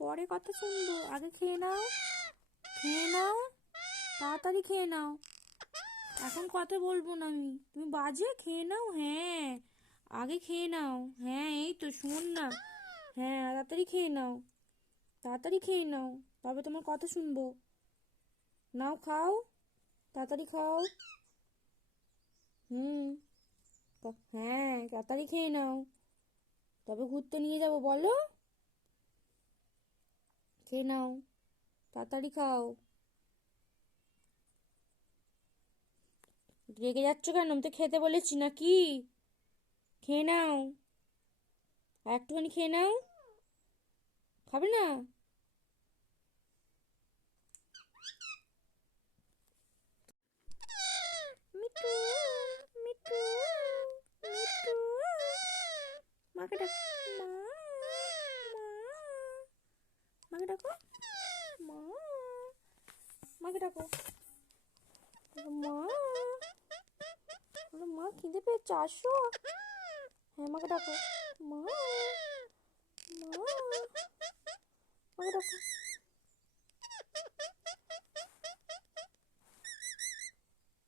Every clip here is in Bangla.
পরে কথা শুনবো, আগে খেয়ে নাও, খেয়ে নাও, তাড়াতাড়ি খেয়ে নাও। এখন কথা বলবো না আমি, তুমি বাজে, খেয়ে নাও। হ্যাঁ, আগে খেয়ে নাও। হ্যাঁ, এই তো শোন না। হ্যাঁ, তাড়াতাড়ি খেয়ে নাও, তাড়াতাড়ি খেয়ে নাও, তবে তোমার কথা শুনবো। নাও খাও, তাড়াতাড়ি খাও। হুম। হ্যাঁ, তাড়াতাড়ি খেয়ে নাও, তবে ঘুরতে নিয়ে যাবো বলো। খেয়ে নাও, তাড়াতাড়ি খাও। রেগে যাচ্ছ কেন? আমি তো খেতে বলেছি নাকি? খেয়ে নাও, আর একটুখানি খেয়ে নাও। খাবে না? মিঠু, মিঠু, মিঠু, মাকে ডাকো। মা, মা, মাকে ডাকো। মা, মাকে ডাকো। মা, বলো, মা খিদে পেয়েছে, আসো। হ্যাঁ, মাকে ডাকো। মা, মা, মাকে ডাকো।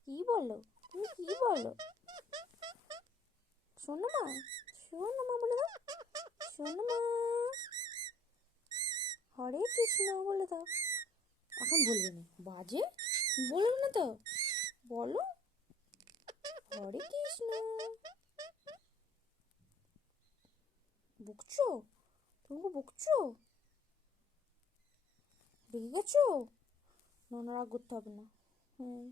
কি বলো? তুমি কি বলো? শোনো মা, শোনো মা বলে দাও। শোনো মা, হরে কৃষ্ণ বলে দাও। এখন বলবে না, বাজে, বলবে না তো, বলো হরে কৃষ্ণ। বকছো? তুমি বকছো? রেগে গেছো? না না, রাগ করতে হবে না। হুম।